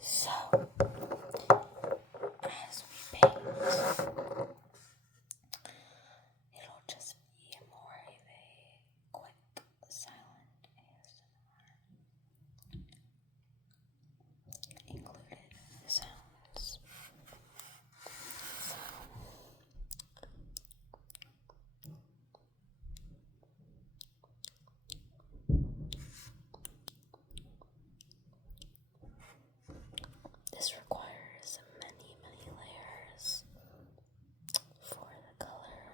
So, as we paint, it'll just be more of a quick, silent ASMR, included sounds. This requires many, many layers for the color.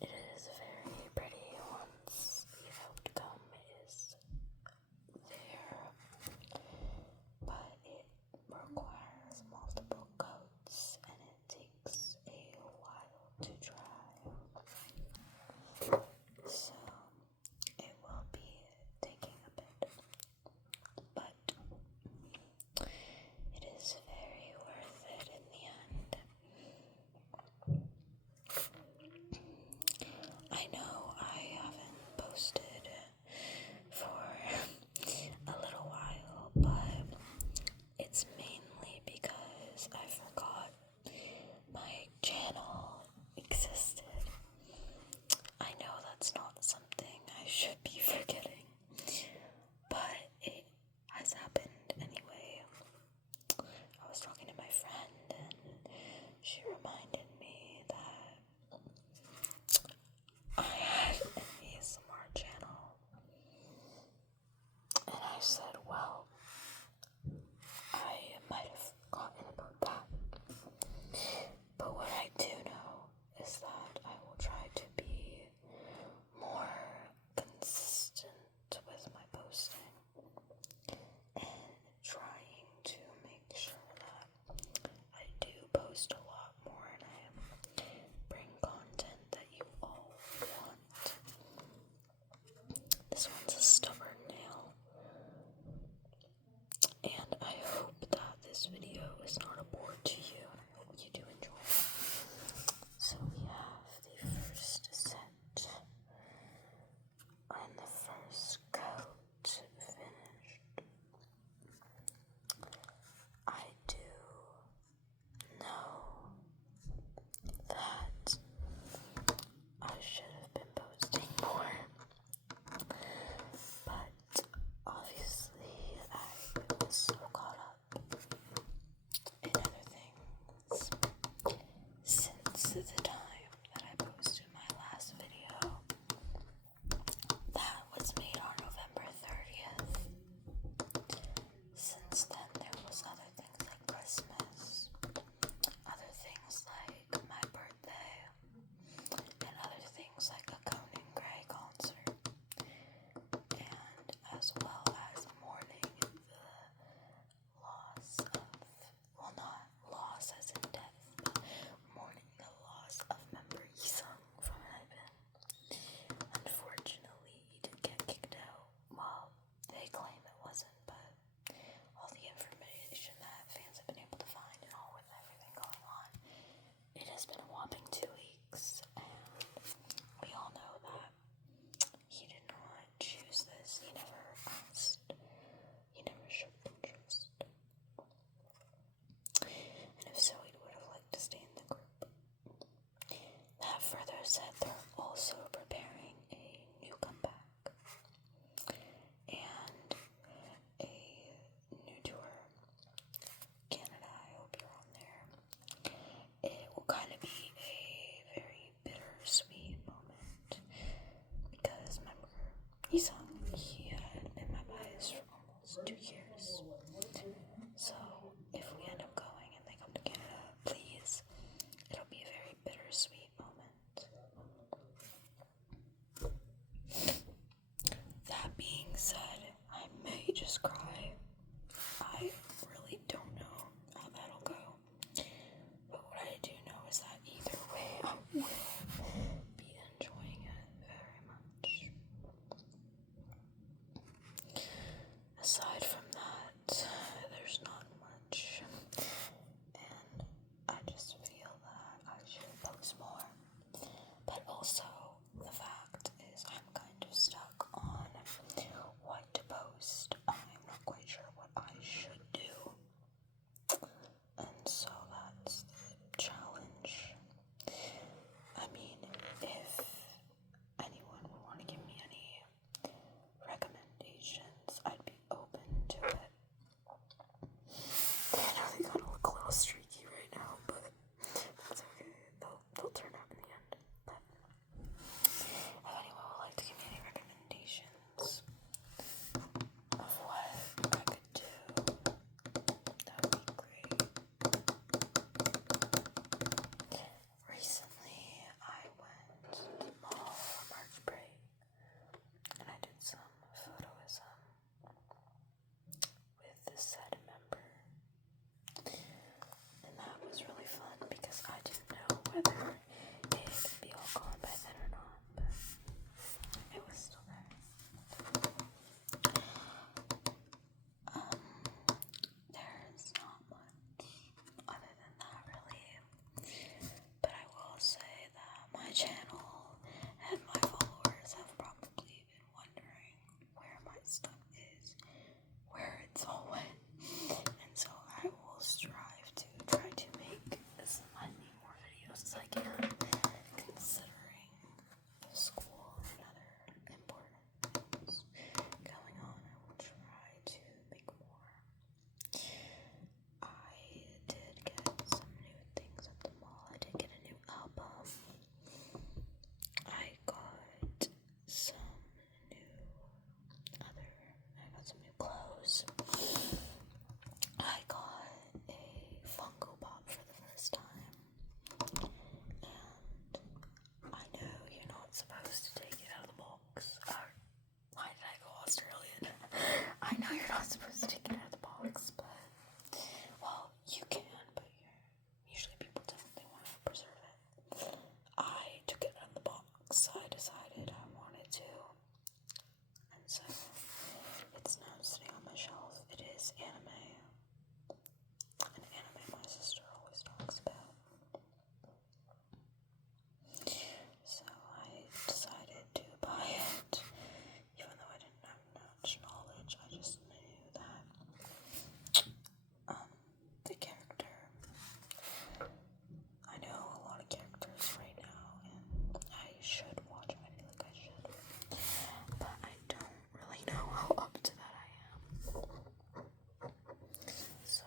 It is very pretty once the outcome is there, but it requires multiple coats and it takes a while to dry. So it will be taking a bit, but it is very worth it in the end. I know I haven't posted for a little while, but it's mainly because I forgot my channel existed. I know that's not something I should be forgetting, but it has happened anyway. I was talking to my friend and she reminded me that I had an ASMR channel, and I said, well, I might have forgotten about that. But what I do know is that I will try to be more consistent with my posting and trying to make sure that I do post a lot more and I bring content that you all want. This one's a stubborn nail, and I hope that this video is not a bore to you, and I hope you do enjoy it. So we have the first set and the first coat finished. I do know that I should have been posting more, but obviously I was so caught up in other things since the time that I posted my last video. That was made on November 30th. Since then there was other things like Christmas, other things like my birthday, and other things like a Conan Gray concert, and as well as mourning the loss of, well, not loss as in death, but mourning the loss of member Yisung from Hyben. Unfortunately, he did get kicked out. Well, they claim it wasn't, but all the information that fans have been able to find and all with everything going on, it has been a whopping 2 weeks, and we all know that he did not choose this. He never asked. He never showed interest. And if so, he would have liked to stay in the group. That further said, they're also preparing a new comeback and a new tour. Canada, I hope you're on there. It will kind of be a very bittersweet moment because remember, he had been my bias for almost 2 years. So if we end up going and they come to Canada, please, it'll be a very bittersweet moment. That being said, I may just cry. I really don't know how that'll go. But what I do know is that either way, I will be enjoying it very much. also, the fact is I'm kind of stuck on what to post. I'm not quite sure what I should do. And so that's the challenge. I mean, if anyone would want to give me any recommendations, I'd be open to it. I know they gotta look a little streaky right now, but that's okay. They'll turn out in the end. But if anyone would like to give me any recommendations of what I could do, that would be great. Recently, I went to the mall for March break, and I did some photoism with the said member. And that was really fun because I didn't know whether it would be all gone by then or not, but it was still there. There's not much other than that really, but I will say that my channel and my followers have probably been wondering where my stuff is, where it's all went, and so I will strive to try to make as many more videos as I can, considering school and other important things going on. I will try to make more. I did get some new things at the mall. I did get a new album. I got some new clothes. I got a Funko Pop for the first time. And I know you're not supposed to take it out of the box. Why did I go Australian? I know you're not supposed to take it out of the box, but, well, you can, but usually people don't. They want to preserve it. I took it out of the box. I decided I wanted to. And so, it's now sitting on my shelf. It is anime. An anime my sister always talks about. So I decided to buy it, even though I didn't have much knowledge. I just knew that the character, I know a lot of characters right now, and I should watch them. I feel like I should, but I don't really know how up to that I am. So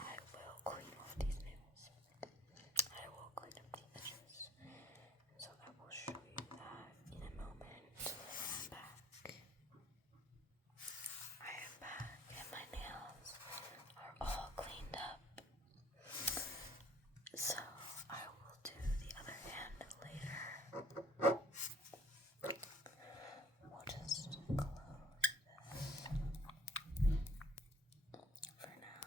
I will clean off these nails. I will clean up the edges. So I will show you that in a moment. I'm back. I am back, and my nails are all cleaned up. So I will do the other hand later. We'll just close this for now.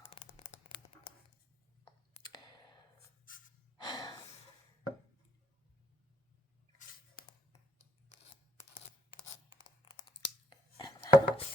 And then I'll be